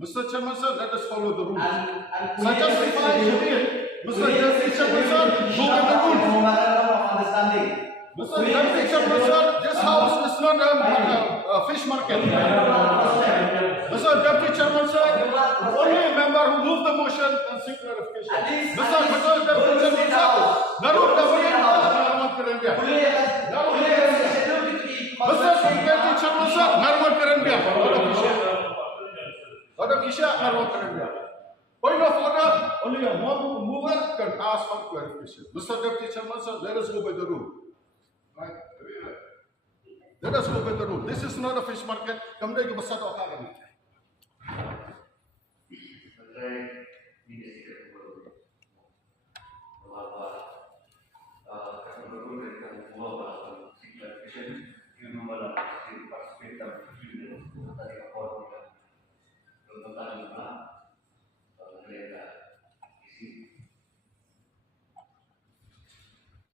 Mr. Chairman, sir, let us follow the rules. And So just reply to it. Mr. Deputy Chairman, sir, go with the rules. memorandum of understanding. Mr. Deputy Chairman, sir, this house is not a fish market. Mr. Deputy Chairman, sir, only a member who moved the motion and seek clarification. Mr. Deputy Chairman, sir, Narut Dabayan, Narmat Karambia. Mr. Deputy Chairman, sir, Narmat Karambia. Order Kisha, Narmat Karambia. Point of order, only a mover can ask for clarification. Mr. Deputy Chairman, sir, let us go by the rule. Right? Let us go by the rule. This is not a fish market. Come there, you must start.